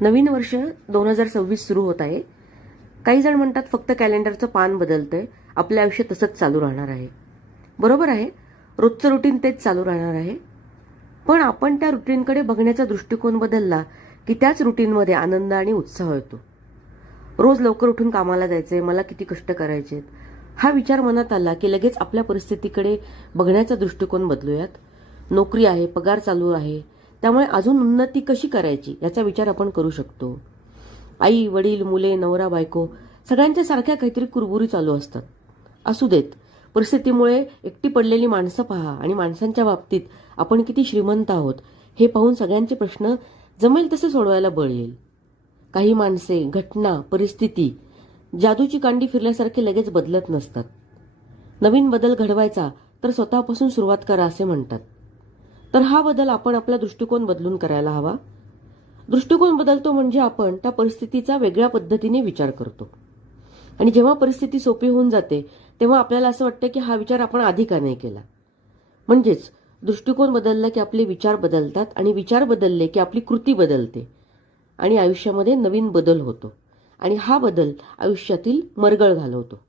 नवीन वर्ष 2026 सुरू होत आहे. काही जण म्हणतात फक्त कॅलेंडरचं पान बदलतंय, आपलं आयुष्य तसंच चालू राहणार आहे. बरोबर आहे, रोजचं रुटीन तेच चालू राहणार आहे. पण आपण त्या रुटीनकडे बघण्याचा दृष्टिकोन बदलला की त्याच रुटीनमध्ये आनंद आणि उत्साह येतो. रोज लवकर उठून कामाला जायचंय, मला किती कष्ट करायचेत, हा विचार मनात आला की लगेच आपल्या परिस्थितीकडे बघण्याचा दृष्टिकोन बदलूयात. नोकरी आहे, पगार चालू आहे, त्यामुळे अजून उन्नती कशी करायची याचा विचार आपण करू शकतो. आई वडील मुले नवरा बायको सगळ्यांच्या सारख्या काहीतरी कुरबुरी चालू असतात. असू देत, परिस्थितीमुळे एकटी पडलेली माणसं पहा आणि माणसांच्या बाबतीत आपण किती श्रीमंत आहोत हे पाहून सगळ्यांचे प्रश्न जमेल तसे सोडवायला बळ येईल. काही माणसे, घटना, परिस्थिती जादूची कांडी फिरल्यासारखे लगेच बदलत नसतात. नवीन बदल घडवायचा तर स्वतःपासून सुरुवात करा असे म्हणतात. तर हा बदल आपण आपला दृष्टिकोन बदलून करायला हवा. दृष्टिकोन बदलतो म्हणजे आपण त्या परिस्थितीचा वेगळ्या पद्धतीने विचार करतो. आणि जेव्हा परिस्थिती सोपी होऊन जाते तेव्हा आपल्याला असं वाटतं की हा विचार आपण आधी का नाही केला. म्हणजेच दृष्टिकोन बदलला की आपले विचार बदलतात आणि विचार बदलले की आपली कृती बदलते आणि आयुष्यामध्ये नवीन बदल होतो आणि हा बदल आयुष्यातील मरगळ घालवतो.